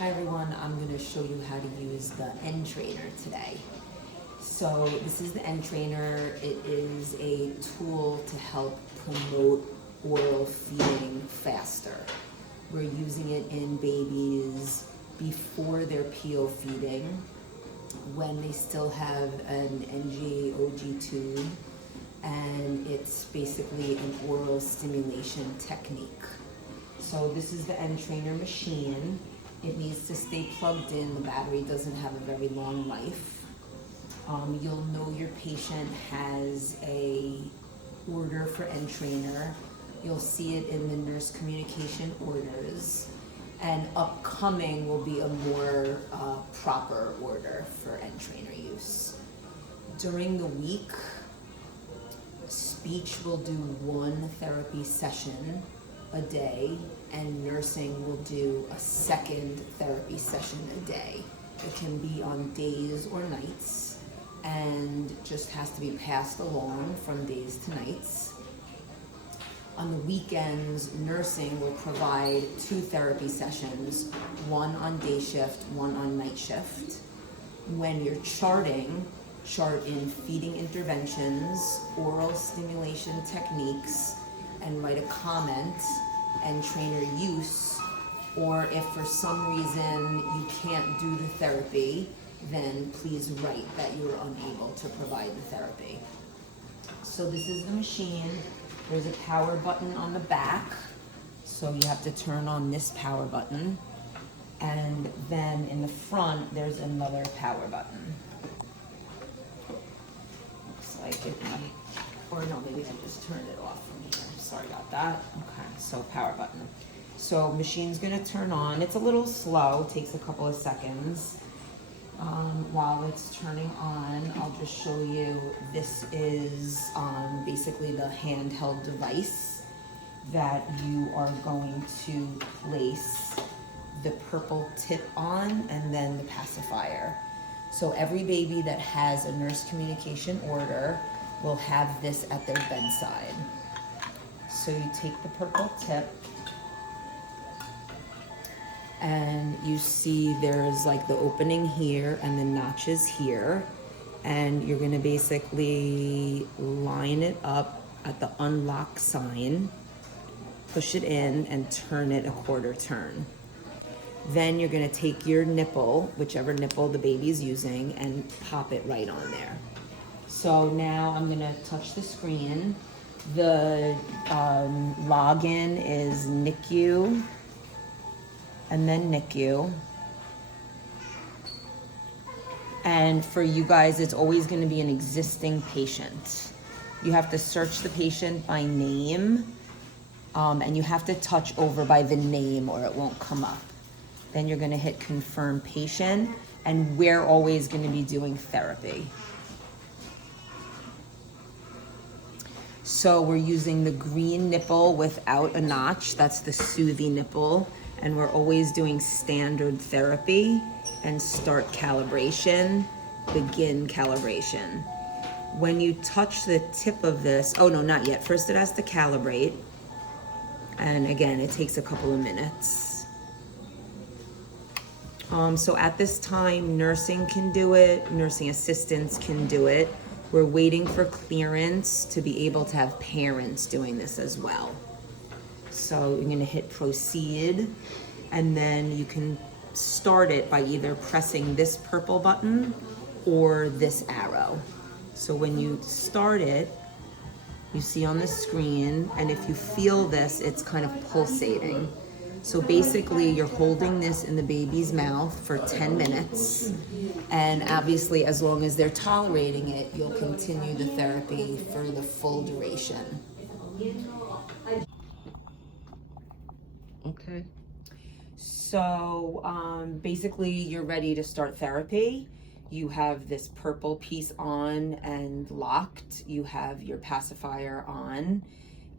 Hi everyone, I'm going to show you how to use the N-Trainer today. So this is the N-Trainer. It is a tool to help promote oral feeding faster. We're using it in babies before they're PO feeding, when they still have an NG/OG tube, and it's basically an oral stimulation technique. So this is the N-Trainer machine. It needs to stay plugged in. The battery doesn't have a very long life. You'll know your patient has a order for N-Trainer. You'll see it in the nurse communication orders. And upcoming will be a more proper order for N-Trainer use. During the week, speech will do one therapy session a day, and nursing will do a second therapy session a day. It can be on days or nights, and just has to be passed along from days to nights. On the weekends, nursing will provide 2 therapy sessions, one on day shift, one on night shift. When you're charting, chart in feeding interventions, oral stimulation techniques, and write a comment and trainer use, or if for some reason you can't do the therapy, then please write that you are unable to provide the therapy. So this is the machine. There's a power button on the back, so you have to turn on this power button, and then in the front there's another power button. Looks like it might, or no, maybe I just turned it off from here. Sorry about that. Okay, so power button. So machine's gonna turn on. It's a little slow, takes a couple of seconds. While it's turning on, I'll just show you, this is basically the handheld device that you are going to place the purple tip on, and then the pacifier. So every baby that has a nurse communication order will have this at their bedside. So you take the purple tip, and you see there's like the opening here and the notches here, and you're gonna basically line it up at the unlock sign, push it in, and turn it a quarter turn. Then you're gonna take your nipple, whichever nipple the baby's using, and pop it right on there. So now I'm gonna touch the screen. The login is NICU, and then NICU. And for you guys, it's always gonna be an existing patient. You have to search the patient by name, and you have to touch over by the name or it won't come up. Then you're gonna hit confirm patient, and we're always gonna be doing therapy. So we're using the green nipple without a notch, that's the Soothie nipple, and we're always doing standard therapy and start calibration, begin calibration. When you touch the tip of this, oh no, not yet. First it has to calibrate, and again, it takes a couple of minutes. So at this time, nursing can do it, nursing assistants can do it. We're waiting for clearance to be able to have parents doing this as well. So you're gonna hit proceed, and then you can start it by either pressing this purple button or this arrow. So when you start it, you see on the screen, and if you feel this, it's kind of pulsating. So basically you're holding this in the baby's mouth for 10 minutes. And obviously, as long as they're tolerating it, you'll continue the therapy for the full duration. Okay. So basically, you're ready to start therapy. You have this purple piece on and locked. You have your pacifier on.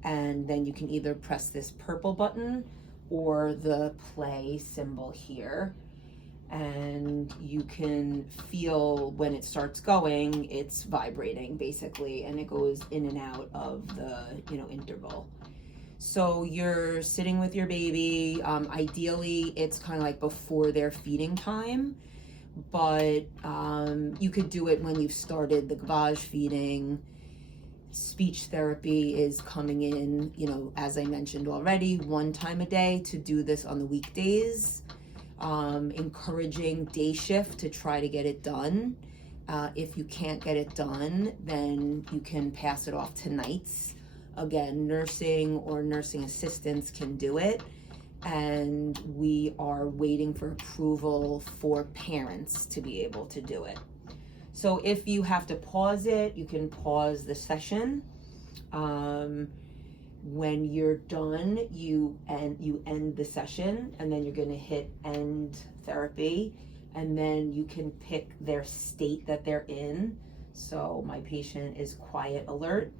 And then you can either press this purple button or the play symbol here, and you can feel when it starts going, it's vibrating basically, and it goes in and out of the interval. So you're sitting with your baby. Ideally, it's kind of like before their feeding time, but you could do it when you've started the gavage feeding. Speech therapy is coming in, you know, as I mentioned already, 1 time a day to do this on the weekdays. Encouraging day shift to try to get it done. If you can't get it done, then you can pass it off to nights. Again, nursing or nursing assistants can do it. And we are waiting for approval for parents to be able to do it. So if you have to pause it, you can pause the session. When you're done, you end the session, and then you're going to hit end therapy, and then you can pick their state that they're in. So my patient is quiet alert,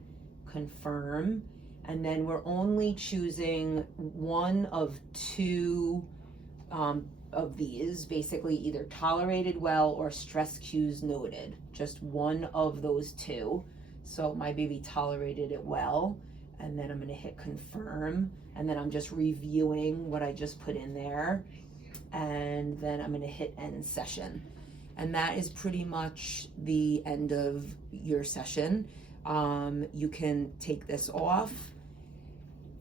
confirm, and then we're only choosing one of 2 of these, basically either tolerated well or stress cues noted, just one of those 2. So my baby tolerated it well, and then I'm going to hit confirm, and then I'm just reviewing what I just put in there, and then I'm going to hit end session. And that is pretty much the end of your session. You can take this off,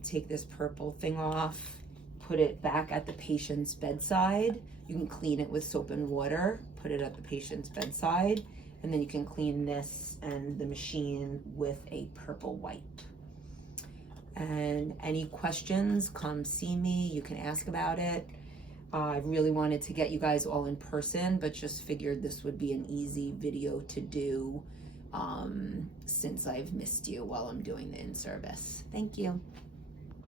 take this purple thing off, put it back at the patient's bedside. You can clean it with soap and water, put it at the patient's bedside, and then you can clean this and the machine with a purple wipe. And any questions, come see me. You can ask about it. I really wanted to get you guys all in person, but just figured this would be an easy video to do since I've missed you while I'm doing the in-service. Thank you.